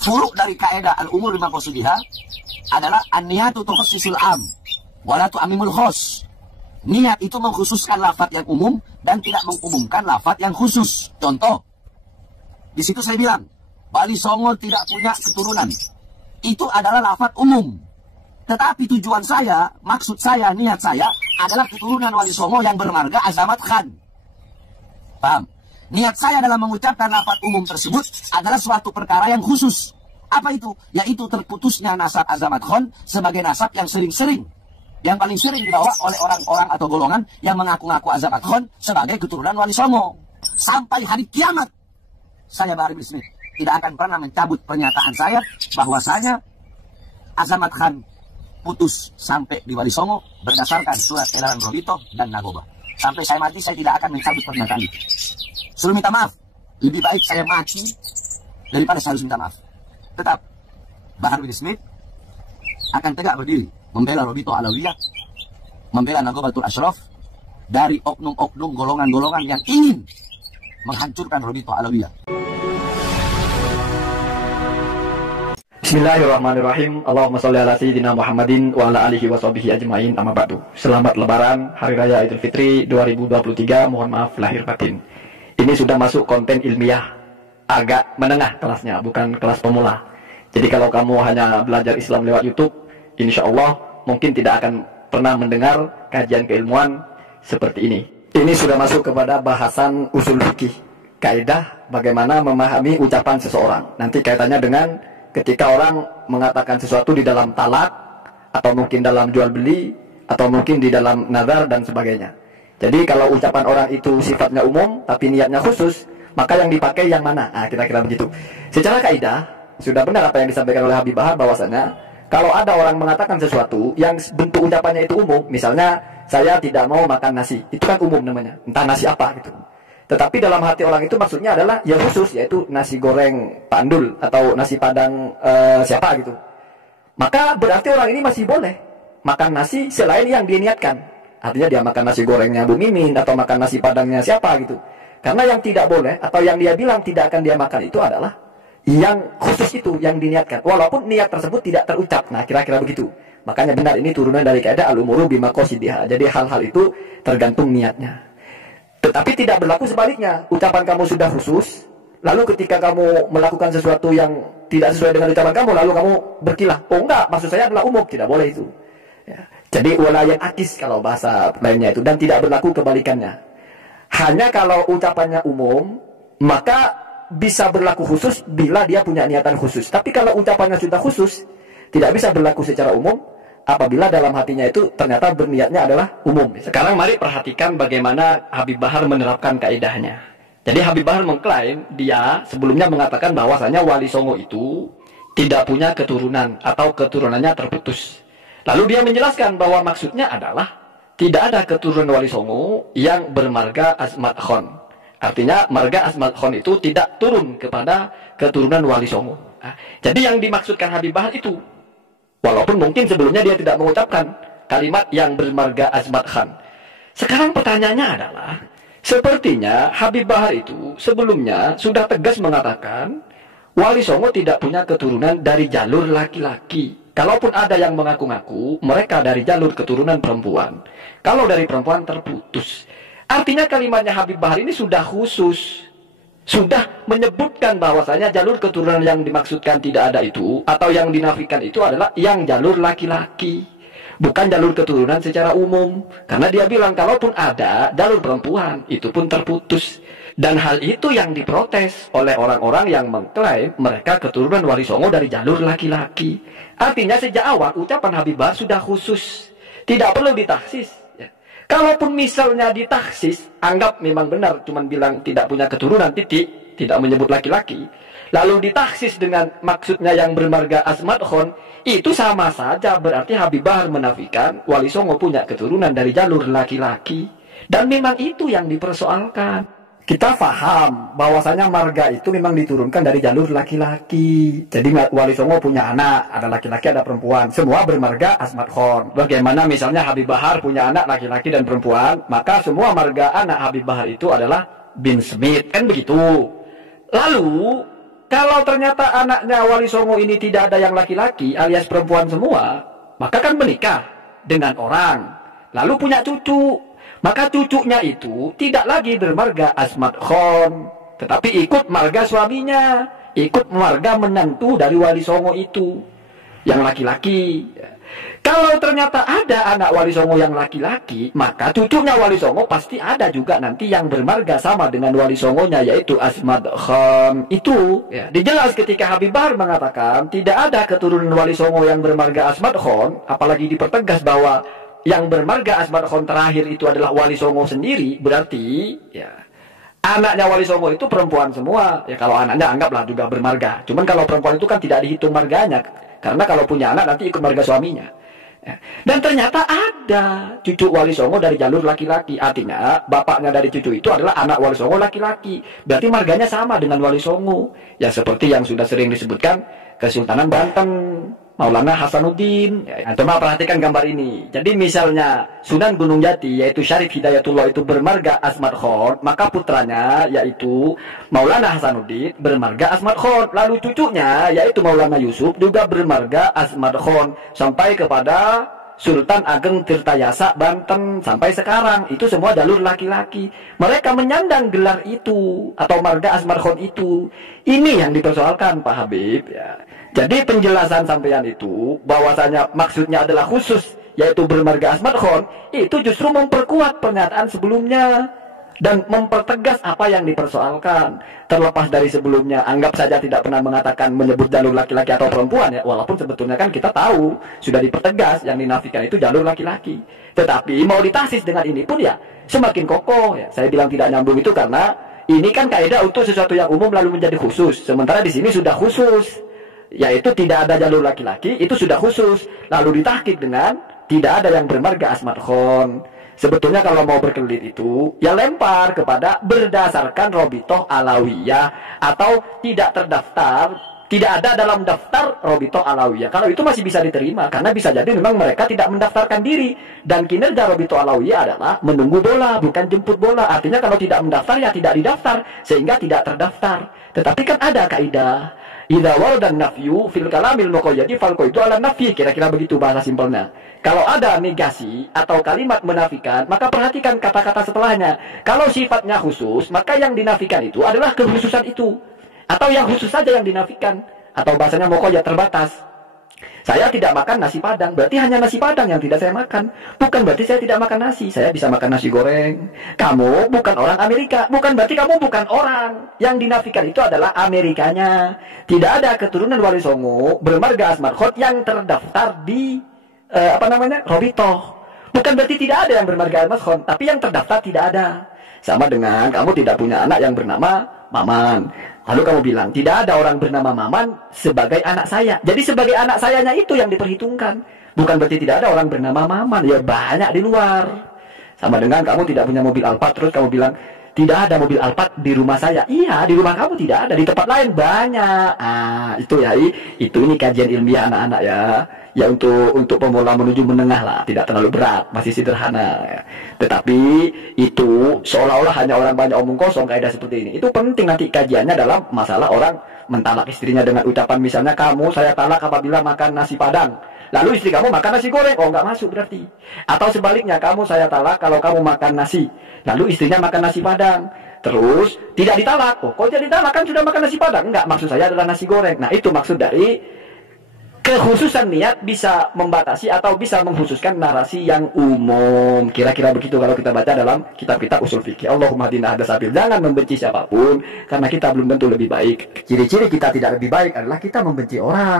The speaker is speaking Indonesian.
furu' dari kaidah al-umur bima qasidiha adalah an-niyatu tukhassisul am wa la tu'ammimul khos. Niat itu mengkhususkan lafaz yang umum dan tidak mengumumkan lafaz yang khusus. Contoh, di situ saya bilang Wali Songo tidak punya keturunan. Itu adalah lafaz umum. Tetapi tujuan saya, maksud saya, niat saya adalah keturunan Wali Songo yang bermarga Azamat Khan. Paham? Niat saya dalam mengucapkan lafaz umum tersebut adalah suatu perkara yang khusus. Apa itu? Yaitu terputusnya nasab Azamat Khan sebagai nasab yang sering-sering, yang paling sering dibawa oleh orang-orang atau golongan yang mengaku-ngaku Azamat Khan sebagai keturunan Wali Songo. Sampai hari kiamat, saya Bahar bin Smith tidak akan pernah mencabut pernyataan saya bahwasanya Azamat Khan putus sampai di Wali Songo berdasarkan surat edaran Robito dan Nagoba. Sampai saya mati, saya tidak akan mencabut pernyataan itu. Suruh minta maaf. Lebih baik saya mati daripada saya harus minta maaf. Tetap, Bahar bin Smith akan tegak berdiri membela Robito Alawiyah, membela Nagobatul Ashraf dari oknum-oknum golongan-golongan yang ingin menghancurkan Robito Alawiyah. Bismillahirrahmanirrahim. Allahumma sholli ala sayyidina Muhammadin wa ala alihi wa sahbihi ajmain, amma ba'du. Selamat Lebaran, Hari Raya Idul Fitri 2023. Mohon maaf lahir batin. Ini sudah masuk konten ilmiah, agak menengah kelasnya, bukan kelas pemula. Jadi kalau kamu hanya belajar Islam lewat YouTube, insya Allah mungkin tidak akan pernah mendengar kajian keilmuan seperti ini. Ini sudah masuk kepada bahasan usul fikih, kaidah bagaimana memahami ucapan seseorang. Nanti kaitannya dengan ketika orang mengatakan sesuatu di dalam talak, atau mungkin dalam jual beli, atau mungkin di dalam nazar dan sebagainya. Jadi kalau ucapan orang itu sifatnya umum tapi niatnya khusus, maka yang dipakai yang mana? Nah, kira-kira begitu. Secara kaidah sudah benar apa yang disampaikan oleh Habib Bahar, bahwasanya kalau ada orang mengatakan sesuatu yang bentuk ucapannya itu umum, misalnya saya tidak mau makan nasi, itu kan umum namanya, entah nasi apa gitu. Tetapi dalam hati orang itu maksudnya adalah ya khusus, yaitu nasi goreng Pandul atau nasi Padang siapa gitu. Maka berarti orang ini masih boleh makan nasi selain yang dia niatkan. Artinya dia makan nasi gorengnya Bu Mimin atau makan nasi Padangnya siapa gitu. Karena yang tidak boleh atau yang dia bilang tidak akan dia makan itu adalah yang khusus itu, yang diniatkan. Walaupun niat tersebut tidak terucap. Nah, kira-kira begitu. Makanya benar ini turunan dari kaidah al-umuru bima qasidiha. Jadi hal-hal itu tergantung niatnya. Tetapi tidak berlaku sebaliknya. Ucapan kamu sudah khusus, lalu ketika kamu melakukan sesuatu yang tidak sesuai dengan ucapan kamu, lalu kamu berkilah. Oh enggak, maksud saya adalah umum, tidak boleh itu. Ya. Jadi walayan akis kalau bahasa lainnya itu, dan tidak berlaku kebalikannya. Hanya kalau ucapannya umum, maka bisa berlaku khusus bila dia punya niatan khusus. Tapi kalau ucapannya sudah khusus, tidak bisa berlaku secara umum apabila dalam hatinya itu ternyata berniatnya adalah umum. Sekarang mari perhatikan bagaimana Habib Bahar menerapkan kaidahnya. Jadi Habib Bahar mengklaim, dia sebelumnya mengatakan bahwasanya Wali Songo itu tidak punya keturunan atau keturunannya terputus. Lalu dia menjelaskan bahwa maksudnya adalah tidak ada keturunan Wali Songo yang bermarga Azmat Khan. Artinya marga Azmat Khan itu tidak turun kepada keturunan Wali Songo. Nah, jadi yang dimaksudkan Habib Bahar itu, walaupun mungkin sebelumnya dia tidak mengucapkan kalimat yang bermarga Azmat Khan. Sekarang pertanyaannya adalah, sepertinya Habib Bahar itu sebelumnya sudah tegas mengatakan Wali Songo tidak punya keturunan dari jalur laki-laki. Kalaupun ada yang mengaku-ngaku mereka dari jalur keturunan perempuan, kalau dari perempuan terputus. Artinya kalimatnya Habib Bahar ini sudah khusus, sudah menyebutkan bahwasanya jalur keturunan yang dimaksudkan tidak ada itu, atau yang dinafikan itu adalah yang jalur laki-laki, bukan jalur keturunan secara umum. Karena dia bilang kalaupun ada jalur perempuan, itu pun terputus. Dan hal itu yang diprotes oleh orang-orang yang mengklaim mereka keturunan Wali Songo dari jalur laki-laki. Artinya sejak awal ucapan Habib Bahar sudah khusus, tidak perlu ditaksis. Kalaupun misalnya ditaksis, anggap memang benar, cuman bilang tidak punya keturunan, titik, tidak menyebut laki-laki. Lalu ditaksis dengan maksudnya yang bermarga Azmat Khan, itu sama saja berarti Habib Bahar menafikan Wali Songo punya keturunan dari jalur laki-laki. Dan memang itu yang dipersoalkan. Kita paham bahwasanya marga itu memang diturunkan dari jalur laki-laki. Jadi Wali Songo punya anak, ada laki-laki, ada perempuan. Semua bermarga Azmat Khan. Bagaimana misalnya Habib Bahar punya anak laki-laki dan perempuan, maka semua marga anak Habib Bahar itu adalah bin Smith, kan begitu. Lalu kalau ternyata anaknya Wali Songo ini tidak ada yang laki-laki alias perempuan semua, maka kan menikah dengan orang, lalu punya cucu. Maka cucunya itu tidak lagi bermarga Asmat Khon, tetapi ikut marga suaminya, ikut marga menantu dari Wali Songo itu, yang laki-laki. Kalau ternyata ada anak Wali Songo yang laki-laki, maka cucunya Wali Songo pasti ada juga nanti yang bermarga sama dengan Wali Songonya, yaitu Asmat Khon. Itu ya, dijelas ketika Habib Bahar mengatakan tidak ada keturunan Wali Songo yang bermarga Asmat Khon, apalagi dipertegas bahwa yang bermarga Asmat Khon terakhir itu adalah Wali Songo sendiri, berarti ya anaknya Wali Songo itu perempuan semua. Ya kalau anaknya anggaplah juga bermarga. Cuman kalau perempuan itu kan tidak dihitung marganya, karena kalau punya anak nanti ikut marga suaminya. Ya. Dan ternyata ada cucu Wali Songo dari jalur laki-laki. Artinya bapaknya dari cucu itu adalah anak Wali Songo laki-laki. Berarti marganya sama dengan Wali Songo. Ya seperti yang sudah sering disebutkan Kesultanan Banten, Maulana Hasanuddin. Ya, coba perhatikan gambar ini. Jadi misalnya Sunan Gunung Jati yaitu Syarif Hidayatullah itu bermarga Asmat Khon, maka putranya yaitu Maulana Hasanuddin bermarga Asmat Khon. Lalu cucunya yaitu Maulana Yusuf juga bermarga Asmat Khon sampai kepada Sultan Ageng Tirtayasa Banten sampai sekarang. Itu semua jalur laki-laki. Mereka menyandang gelar itu atau marga Asmat Khon itu. Ini yang dipersoalkan Pak Habib ya. Jadi penjelasan sampean itu bahwasanya maksudnya adalah khusus yaitu bermarga Asmat Khon, itu justru memperkuat pernyataan sebelumnya dan mempertegas apa yang dipersoalkan. Terlepas dari sebelumnya anggap saja tidak pernah mengatakan menyebut jalur laki-laki atau perempuan ya, walaupun sebetulnya kan kita tahu sudah dipertegas yang dinafikan itu jalur laki-laki. Tetapi mau ditasis dengan ini pun ya semakin kokoh ya. Saya bilang tidak nyambung itu karena ini kan kaidah untuk sesuatu yang umum lalu menjadi khusus. Sementara di sini sudah khusus, yaitu tidak ada jalur laki-laki, itu sudah khusus. Lalu ditahqiq dengan tidak ada yang bermarga Asmat Khon. Sebetulnya kalau mau berkelit itu ya lempar kepada berdasarkan Robitoh Alawiyah atau tidak terdaftar, tidak ada dalam daftar Robitoh Alawiyah. Kalau itu masih bisa diterima karena bisa jadi memang mereka tidak mendaftarkan diri, dan kinerja Robitoh Alawiyah adalah menunggu bola bukan jemput bola. Artinya kalau tidak mendaftar ya tidak didaftar sehingga tidak terdaftar. Tetapi kan ada kaidah idza warada nafyu fil kalamil muqayyadi fal qaidu ala nafyi, kira-kira begitu bahasa simpelnya. Kalau ada negasi atau kalimat menafikan, maka perhatikan kata-kata setelahnya. Kalau sifatnya khusus, maka yang dinafikan itu adalah kekhususan itu, atau yang khusus saja yang dinafikan, atau bahasanya muqayyad terbatas. Saya tidak makan nasi padang, berarti hanya nasi padang yang tidak saya makan. Bukan berarti saya tidak makan nasi, saya bisa makan nasi goreng. Kamu bukan orang Amerika, bukan berarti kamu bukan orang. Yang dinafikan itu adalah Amerikanya. Tidak ada keturunan Wali Songo bermarga Asmat Khon yang terdaftar di Robitoh. Bukan berarti tidak ada yang bermarga Asmat Khon, tapi yang terdaftar tidak ada. Sama dengan kamu tidak punya anak yang bernama Maman. Lalu kamu bilang, tidak ada orang bernama Maman sebagai anak saya. Jadi sebagai anak sayanya itu yang diperhitungkan. Bukan berarti tidak ada orang bernama Maman. Ya banyak di luar. Sama dengan kamu tidak punya mobil Alphard, terus kamu bilang, tidak ada mobil Alphard di rumah saya. Iya, di rumah kamu tidak ada. Di tempat lain banyak. Itu ya. Ini kajian ilmiah anak-anak ya. Ya untuk pemula menuju menengah lah, tidak terlalu berat, masih sederhana ya. Tetapi itu seolah-olah hanya orang banyak omong kosong kaidah seperti ini. Itu penting nanti kajiannya dalam masalah orang mentalak istrinya dengan ucapan misalnya kamu saya talak apabila makan nasi padang. Lalu istri kamu makan nasi goreng, oh nggak masuk berarti. Atau sebaliknya kamu saya talak kalau kamu makan nasi, lalu istrinya makan nasi padang. Terus tidak ditalak, oh kok jadi talak kan sudah makan nasi padang? Enggak, maksud saya adalah nasi goreng. Nah itu maksud dari kekhususan niat bisa membatasi atau bisa mengkhususkan narasi yang umum. Kira-kira begitu kalau kita baca dalam kitab-kitab usul fikih. Allahumma hadina hada sabil. Jangan membenci siapapun karena kita belum tentu lebih baik. Ciri-ciri kita tidak lebih baik adalah kita membenci orang.